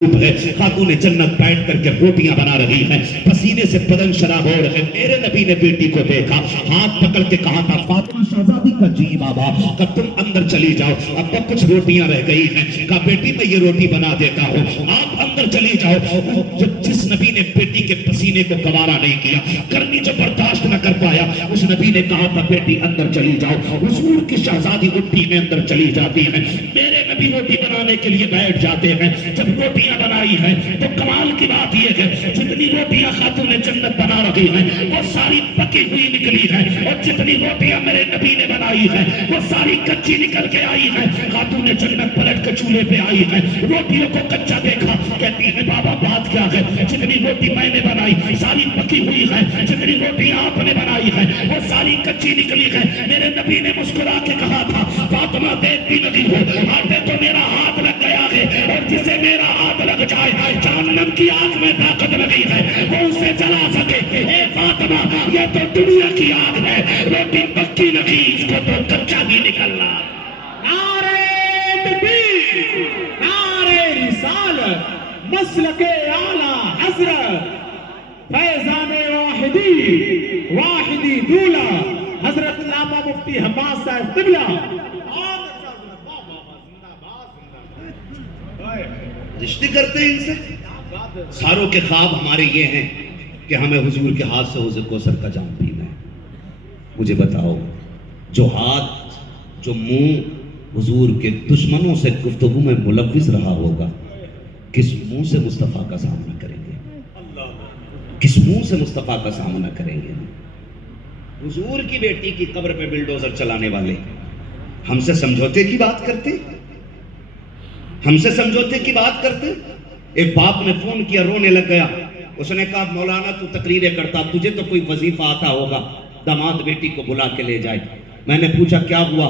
خاتون جنت بیٹھ کر کے روٹیاں بنا رہی ہے، پسینے سے بدن شرابور ہے۔ میرے نبی نے بیٹی کو دیکھا، ہاتھ پکڑ کے کہا تھا فاطمہ شہزادی کا جی بابا، کب تم اندر چلی جاؤ، اب تک کچھ روٹیاں رہ گئی ہیں۔ کہا بیٹی میں یہ روٹی بنا دیتا ہوں، آپ اندر چلی جاؤ۔ جس نبی نے بیٹی کے پسینے کو گوارا نہیں کیا، گرمی جو برداشت نہ کر پایا، اس نبی نے کہا تھا بیٹی اندر چلی جاؤ۔ حضور کی شہزادی اٹھی میں اندر چلی جاتی ہے۔ میرے نبی روٹی بنانے کے لیے بیٹھ جاتے ہیں۔ جب روٹیاں بنائی ہے تو کمال کی بات یہ ہے، جتنی روٹیاں خاتون جنت بنا رہی ہیں وہ ساری پکی ہوئی نکلی ہے، اور جتنی روٹیاں میرے نبی نے بنائی ہے وہ ساری کچی نکل کے آئی ہے۔ خاتون جنت پلٹ کے چولہے پہ آئی ہے، روٹیوں کو کچا دیکھا، کہتی ہے بابا بات کیا ہے، جتنی روٹی میں نے بنائی ساری پکی ہوئی ہے، جتنی روٹیاں آپ نے بنائی ہے وہ ساری کچی نکلی ہے۔ میرے نبی نے مسکرا کے کہا تھا فاطمہ دیکھتی نہیں ہو، آٹے تو میرا ہاتھ لگ گیا ہے، اور جسے میرا ہاتھ لگ جائے جہنم کی آگ میں طاقت لگی ہے وہ اسے جلا سکے۔ اے فاطمہ یہ تو دنیا کی آگ ہے، روٹی پکی لگی، اس کو تو کچا ہی نکلنا۔ نعرہ تکبیر، نعرہ رسالت، مسلک اعلیٰ حضرت فیضان واحدی، واحدی دولہ حضرت علامہ مفتی حماد صاحب قبلہ۔ رشتے کرتے ہیں ان سے، ساروں کے خواب ہمارے یہ ہیں کہ ہمیں حضور کے ہاتھ سے حوض کوثر کا جام پینا ہے۔ مجھے بتاؤ، جو ہاتھ جو منہ حضور کے دشمنوں سے گفتگو میں ملوث رہا ہوگا، کس منہ سے مصطفیٰ کا سامنا کریں گے؟ کس منہ سے مصطفیٰ کا سامنا کریں گے؟ حضور کی بیٹی کی قبر پہ بلڈوزر چلانے والے ہم سے سمجھوتے کی بات کرتے، ہم سے سمجھوتے کی بات کرتے۔ ایک باپ نے فون کیا، رونے لگ گیا، اس نے کہا مولانا تو تقریریں کرتا، تجھے تو کوئی وظیفہ آتا ہوگا، داماد بیٹی کو بلا کے لے جائے۔ میں نے پوچھا کیا ہوا؟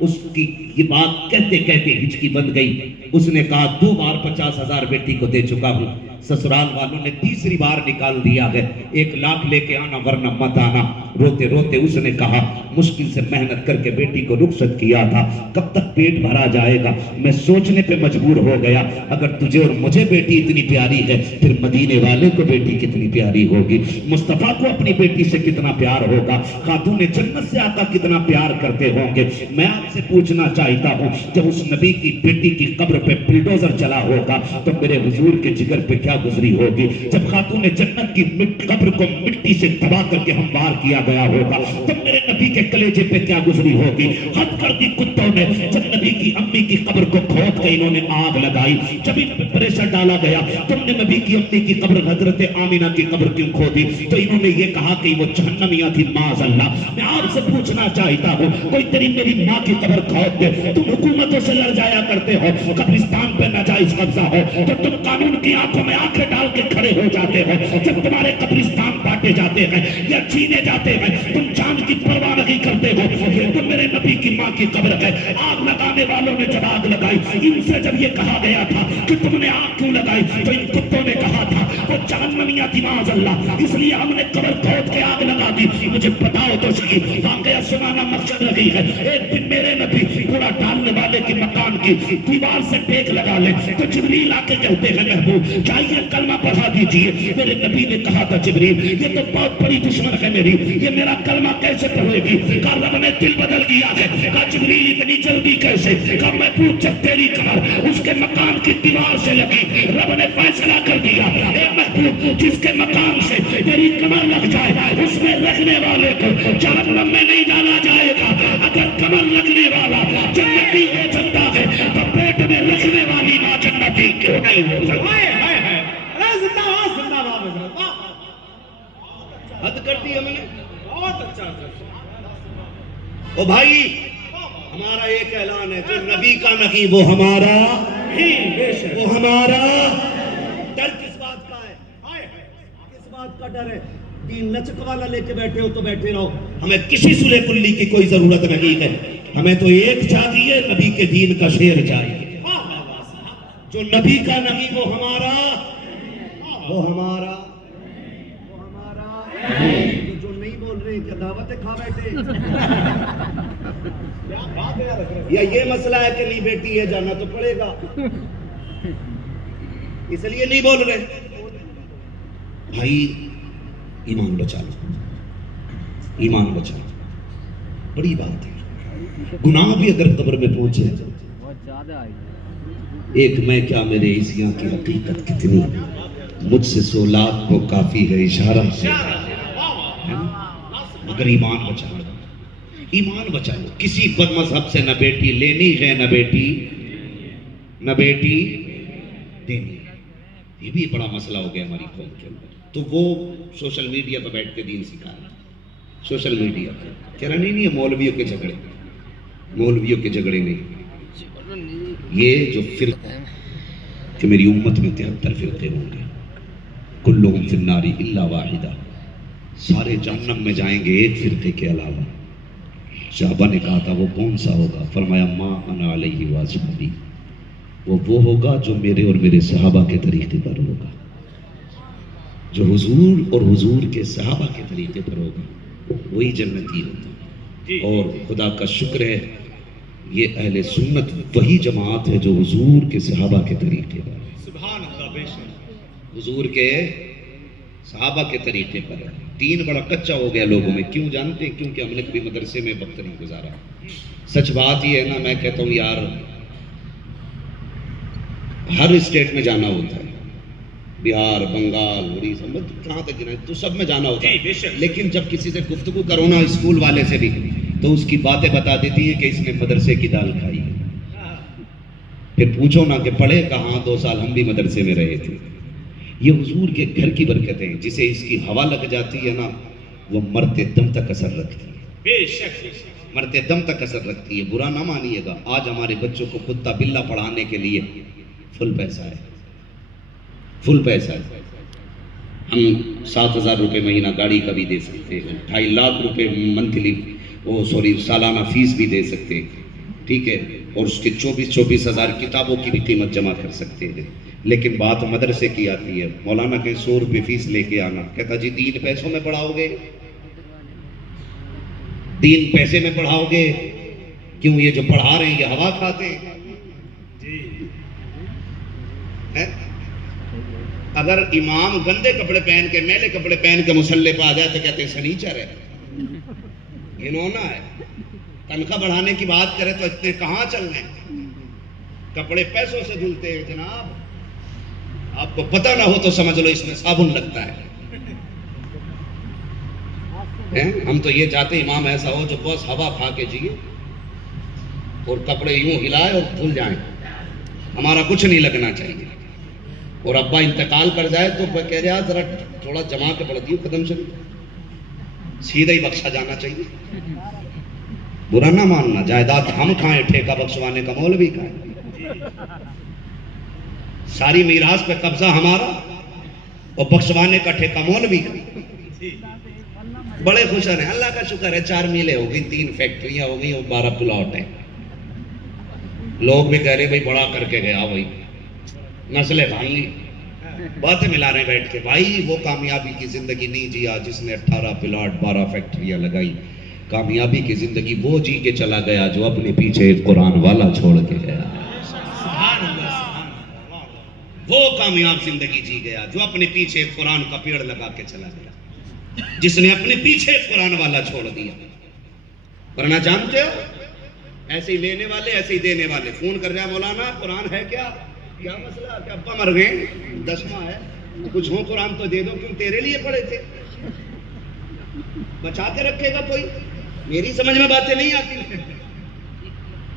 اس کی یہ بات کہتے کہتے ہچکی بند گئی۔ اس نے کہا 2 بار 50,000 بیٹی کو دے چکا ہوں، سسرال والوں نے تیسری بار نکال دیا ہے، 1 لاکھ لے کے آنا ورنہ مت آنا۔ روتے روتے اس نے کہا مشکل سے محنت کر کے بیٹی کو رخصت کیا تھا، کب تک پیٹ بھرا جائے گا؟ میں سوچنے پہ مجبور ہو گیا، اگر تجھے اور مجھے بیٹی اتنی پیاری ہے پھر مدینے والے کو بیٹی کتنی پیاری ہوگی، مصطفیٰ کو اپنی بیٹی سے کتنا پیار ہوگا، خاتون جنت سے آقا کتنا پیار کرتے ہوں گے۔ میں آپ سے پوچھنا چاہتا ہوں، جب اس نبی کی بیٹی کی قبر پہ بلڈوزر چلا ہوگا تو میرے حضور کے جگر پہ کیا گزری ہوگی؟ جب خاتون جنت کی قبر کو مٹی سے دبا کر کے ہموار کیا گیا ہوگا تو میرے نبی کے کلیجے پہ کیا گزری ہوگی؟ حد کر دی کتوں نے، جب نبی کی امی کی قبر کو کھود کے انہوں نے آگ لگائی، جب ان پہ پریشر ڈالا گیا، تم نے نبی کی امی کی قبر حضرت آمینہ کی قبر کیوں کھودی؟ تو انہوں نے یہ کہا کہ وہ جہنمیاں تھی معاذ اللہ۔ میں آپ سے پوچھنا چاہتا ہوں، کوئی تیری میری ماں کی قبر کھود دے، تم حکومتوں سے لڑ جایا کرتے ہو، قبرستان پہ ناجائز قبضہ ہو تو تم قانون کی آنکھوں میں آنکھیں ڈال کے کھڑے ہو جاتے ہو، جب تمہارے قبرستان بانٹے جاتے ہیں یا چھینے جاتے ہیں تم جان کی پرواہ نہیں کرتے ہو۔ یہ تو میرے نبی کی ماں کی قبر ہے، آگ لگانے والوں نے جب آگ لگائی، ان سے جب یہ کہا گیا تھا کہ تم نے آگ کیوں لگائی تو ان کتوں نے کہا تھا وہ جہنمیاں تھی معاذ اللہ، اس لیے ہم نے قبر کھود کے آگ لگا دی۔ مجھے بتاؤ تو صحیح، واقعہ سنانا مقصد نہیں ہے۔ ایک دن میرے نبی پورا ڈالنے والے کے مکان کی دیوار سے ٹیک لگا لے تو جبریل آ کے کہتے ہیں محبوب جائیے کلمہ پڑھا دیجیے۔ میرے نبی نے کہا تھا جبریل یہ تو بہت بڑی دشمن ہے میری، یہ میرا کلمہ کیسے پڑھے گی؟ کہا رب نے دل بدل دیا ہے۔ کہا جبریل اتنی جلدی کیسے؟ کہا محبوب جب تیری کمر اس کے مکان کی دیوار سے لگی، رب نے فیصلہ کر دیا اے محبوب جس کے مکان سے تیری کمر لگ جائے اس میں رہنے والے کو جہنم میں نہیں ڈالا جائے گا۔ اگر کمر لگنے والا جنتی ہو سکتا ہے تو پیٹ میں رکھنے والی ماں جنتی کیوں نہیں ہو سکتی؟ حد کر دی ہم نے، بہت اچھا۔ او بھائی ہمارا ایک اعلان ہے، جو نبی کا نہیں وہ ہمارا ہی، وہ ہمارا۔ ڈر کس بات کا ہے؟ کس بات کا ڈر ہے؟ دین لچک والا لے کے بیٹھے ہو تو بیٹھے رہو، ہمیں کسی سلے کلی کی کوئی ضرورت نہیں ہے، ہمیں تو ایک چاہیے، نبی کے دین کا شیر چاہیے۔ جو نبی کا نہیں وہ ہمارا، وہ ہمارا، وہ ہمارا۔ جو نہیں بول رہے کیا دعوتیں کھا بیٹھے؟ یا یہ مسئلہ ہے کہ نہیں بیٹی ہے جانا تو پڑے گا؟ اس لیے نہیں بول رہے. بھائی ایمان بچا لو, ایمان بچا لو, بڑی بات ہے. گناہ بھی اگر قبر میں پہنچے, ایک میں کیا میرے عیسیاں کی حقیقت کتنی, مجھ سے 100 لاکھ کو کافی ہے اشارہ سے. اگر ایمان بچا لو, ایمان بچا لو. کسی بد مذہب سے نہ بیٹی لینی ہے نہ بیٹی دینی. یہ بھی بڑا مسئلہ ہو گیا ہماری قوم کے اندر. تو وہ سوشل میڈیا پہ بیٹھ کے دین سکھا رہا ہے. سوشل میڈیا پہ کہہ رہا نہیں مولویوں کے جھگڑے, مولویوں کے جھگڑے نہیں. یہ جو فرقہ ہے کہ میری امت میں 73 فرقے ہوں گے, کلہم فی النار الا واحدہ, سارے جہنم میں جائیں گے ایک فرقے کے علاوہ. صحابہ نے کہا تھا وہ کون سا ہوگا؟ فرمایا ما انا علیہ واصحابی, وہ ہوگا جو میرے اور میرے صحابہ کے طریقے پر ہوگا, جو حضور اور حضور کے صحابہ کے طریقے پر ہوگا وہی جنتی ہوتا. اور خدا کا شکر ہے یہ اہل سنت وہی جماعت ہے جو حضور کے صحابہ کے طریقے پر ہے. سبحان اللہ, بے شک حضور کے صحابہ کے طریقے پر ہے. دین بڑا کچا ہو گیا لوگوں میں. کیوں جانتے ہیں؟ کیونکہ ہم نے کبھی مدرسے میں وقت نہیں گزارا. سچ بات یہ ہے نا, میں کہتا ہوں یار ہر اسٹیٹ میں جانا ہوتا ہے, بہار, بنگال, اڑیسہ, کہاں تک جانا ہے تو سب میں جانا ہوتا ہے. لیکن جب کسی سے گفتگو کرو نا اسکول والے سے بھی, تو اس کی باتیں بتا دیتی ہیں کہ اس نے مدرسے کی دال کھائی ہے. پھر پوچھو نا کہ پڑھے کہاں, 2 سال ہم بھی مدرسے میں رہے تھے. یہ حضور کے گھر کی برکتیں, جسے اس کی ہوا لگ جاتی ہے نا وہ مرتے دم تک اثر رکھتی ہے. بے شک مرتے دم تک اثر رکھتی ہے. برا نہ مانیے گا, آج ہمارے بچوں کو کتا بلا پڑھانے کے لیے فل پیسہ ہے, فل پیسہ ہے. ہم 7,000 روپے مہینہ گاڑی کا بھی دے سکتے ہیں, 2.5 لاکھ روپے منتھلی سالانہ فیس بھی دے سکتے ہیں, ٹھیک ہے, اور اس کے 24,000 کتابوں کی بھی قیمت جمع کر سکتے ہیں. لیکن بات مدرسے کی آتی ہے. مولانا کہ 100 روپے فیس لے کے آنا, کہتا جی دین پیسوں میں پڑھاؤ گے, دین پیسے میں پڑھاؤ گے, کیوں یہ جو پڑھا رہے ہیں یہ ہوا کھاتے ہیں. اگر امام گندے کپڑے پہن کے, میلے کپڑے پہن کے مصلی پہ آ جائے تو کہتے ہیں سنیچر ہے, گھنونا ہے. تنخواہ بڑھانے کی بات کرے تو اتنے کہاں چل رہے ہیں, کپڑے پیسوں سے دھلتے ہیں جناب. آپ کو پتہ نہ ہو تو سمجھ لو اس میں صابن لگتا ہے. ہم تو یہ چاہتے امام ایسا ہو جو بس ہوا کھا کے جیے اور کپڑے یوں ہلائے اور دھل جائیں, ہمارا کچھ نہیں لگنا چاہیے. اور ابا انتقال کر جائے تو کہہ رہا ذرا تھوڑا جما کے پڑھ دیو قدم شریف, سیدھا ہی بخشا جانا چاہیے. برا نہ ماننا, جائیداد ہم کھائیں, ٹھیکہ بخشوانے کا مولوی کھائیں. ساری میراث پہ قبضہ ہمارا اور بخشوانے کا ٹھیکہ مولوی کا. بڑے خوش ہیں, اللہ کا شکر ہے 4 میلیں ہو گئی, 3 فیکٹریاں ہو گئی اور 12 پلاٹ ہیں. لوگ بھی کہہ رہے بھائی بڑا کر کے گیا, بھائی نسلیں بھانگی. باتیں ملا رہے بیٹھ کے, بھائی وہ کامیابی کی زندگی نہیں جیا جس نے 18 پلاٹ 12 فیکٹریاں لگائی. کامیابی کی زندگی وہ جی کے چلا گیا جو اپنے پیچھے ایک قرآن والا چھوڑ کے گیا. وہ کامیاب زندگی جی گیا جو اپنے پیچھے ایک قرآن کا پیڑ لگا کے چلا گیا, جس نے اپنے پیچھے ایک قرآن والا چھوڑ دیا. ورنہ جانتے ہو ایسے ہی لینے والے ایسے ہی دینے والے. فون کر رہا مولانا قرآن ہے کیا مسئلہ, کہ ابا مر گئے 10واں ہے, کچھ ہو قرآن تو دے دو. کیوں تیرے لیے پڑھے تھے, بچا کے رکھے گا کوئی. میری سمجھ میں باتیں نہیں آتی.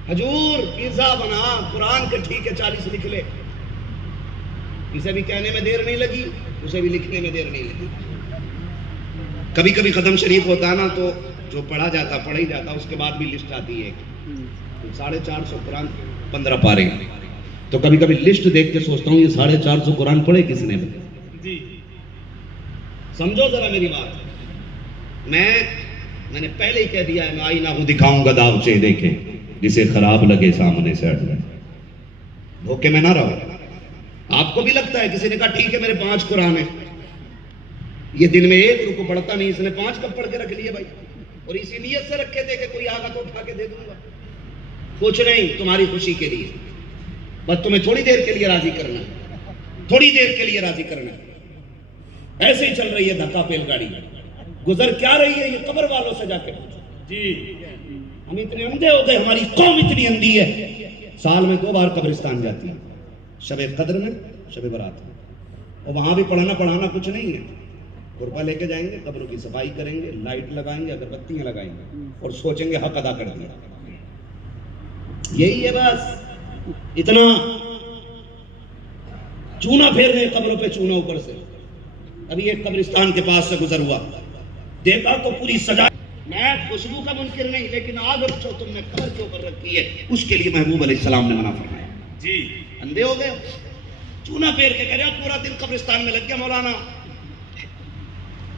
حضور پیزا بنا قرآن کے ٹھیک ہے 40 لکھ لے, اسے بھی کہنے میں دیر نہیں لگی, اسے بھی لکھنے میں دیر نہیں لگی. کبھی کبھی ختم شریف ہوتا نا تو جو پڑھا جاتا پڑھا ہی جاتا, اس کے بعد بھی لسٹ آتی ہے 450 قرآن 15 پارے. تو کبھی کبھی لسٹ دیکھ کے سوچتا ہوں یہ 450 قرآن پڑھے کس نے. سمجھو ذرا میری بات. میں نے پہلے ہی کہہ دیا ہے, میں آئینہ ہوں دکھاؤں گا داؤ سے دیکھے, جسے خراب لگے سامنے سے ہٹ جائے. دھوکے میں نہ رہو. آپ کو بھی لگتا ہے, کسی نے کہا ٹھیک ہے میرے 5 قرآن ہیں, یہ دن میں 1 رکو پڑھتا نہیں, اس نے 5 کب پڑھ کے رکھ لیے بھائی, اور اسی نیت سے رکھے تھے کہ کوئی آگا تو اٹھا کے دے دوں گا. کچھ نہیں, تمہاری خوشی کے لیے, بس تمہیں تھوڑی دیر کے لیے راضی کرنا ہے. تھوڑی دیر کے لیے راضی کرنا ہے۔ ایسے ہی چل رہی ہے دھکا پیل گاڑی، گزر کیا رہی ہے یہ قبر والوں سے جا کے پوچھو۔ جی ہم اتنے اندھے ہو گئے، ہماری قوم اتنی اندھی ہے، سال میں 2 بار قبرستان جاتی ہے، شب قدر میں، شب برات میں، اور وہاں بھی پڑھانا کچھ نہیں ہے، قربہ لے کے جائیں گے، قبروں کی صفائی کریں گے، لائٹ لگائیں گے، اگربتیاں لگائیں گے اور سوچیں گے حق ادا کر دیا۔ یہی ہے بس، اتنا چونا پھیر گئے قبروں پہ چونا اوپر سے۔ ابھی ایک قبرستان کے پاس سے گزر ہوا، دیکھا تو پوری سجا، میں خوشبو کا منکر نہیں، لیکن آگ جو تم نے قبر کے اوپر رکھی ہے اس کے لیے محبوب علیہ السلام نے منع فرمایا۔ جی اندھے ہو گئے، چونا پھیر کے کہہ رہے پورا دن قبرستان میں لگ گیا مولانا،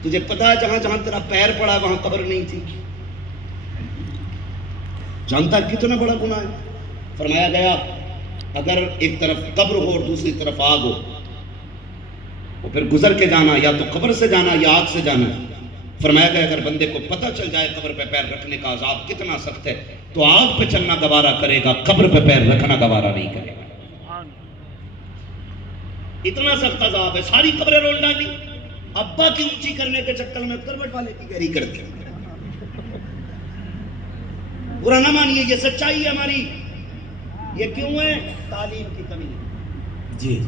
تجھے پتا ہے جہاں جہاں تیرا پیر پڑا وہاں قبر نہیں تھی؟ جانتا کتنا بڑا گناہ ہے؟ فرمایا گیا اگر ایک طرف قبر ہو اور دوسری طرف آگ ہو، اور پھر گزر کے جانا، یا تو قبر سے جانا یا آگ سے جانا۔ فرمایا گیا اگر بندے کو پتہ چل جائے قبر پہ پیر رکھنے کا عذاب کتنا سخت ہے تو آگ پہ چلنا گوارا کرے گا، قبر پہ پیر رکھنا گوارا نہیں کرے گا۔ اتنا سخت عذاب ہے، ساری قبریں رول ڈالی، ابا کی اونچی کرنے کے چکر میں کروٹ والے کی گہری کر دیا۔ برا نہ مانیے، یہ سچائی ہے ہماری۔ یہ کیوں ہے؟ تعلیم کی کمی۔ جی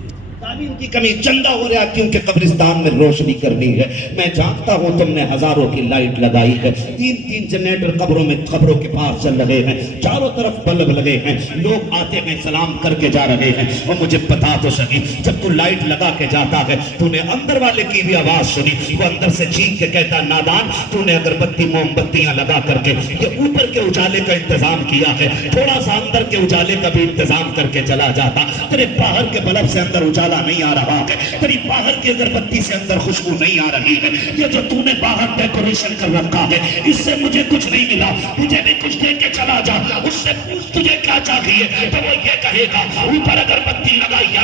تعلیم کی کمی، چندہ ہو رہا کیونکہ قبرستان میں روشنی کرنی ہے۔ میں جانتا ہوں تم نے ہزاروں کی لائٹ لگائی ہے، 3 جنریٹر قبروں میں، قبروں کے پاس چل رہے ہیں، چاروں طرف بلب لگے ہیں، لوگ آتے ہیں سلام کر کے جا رہے ہیں۔ اور مجھے پتا تو سکی جب تو لائٹ لگا کے جاتا ہے تو نے اندر والے کی بھی آواز سنی، وہ اندر سے چیخ کے کہتا نادان تو نے اگربتی موم بتیاں لگا کر کے یہ اوپر کے اجالے کا انتظام کیا ہے، تھوڑا سا اندر کے اجالے کا بھی انتظام کر کے چلا جاتا۔ تیرے باہر کے بلب سے اندر اجالا نہیں آ رہا ہے، تیری باہر کی اگربتی سے اندر خوشبو نہیں آ رہی ہے، یہ جو تو نے باہر ڈیکوریشن کر رکھا ہے اس سے مجھے کچھ نہیں ملا، مجھے بھی کچھ دے کے چلا جا، اس سے پوچھ تجھے کیا چاہیے تو وہ یہ کہے گا اوپر اگربتی لگائی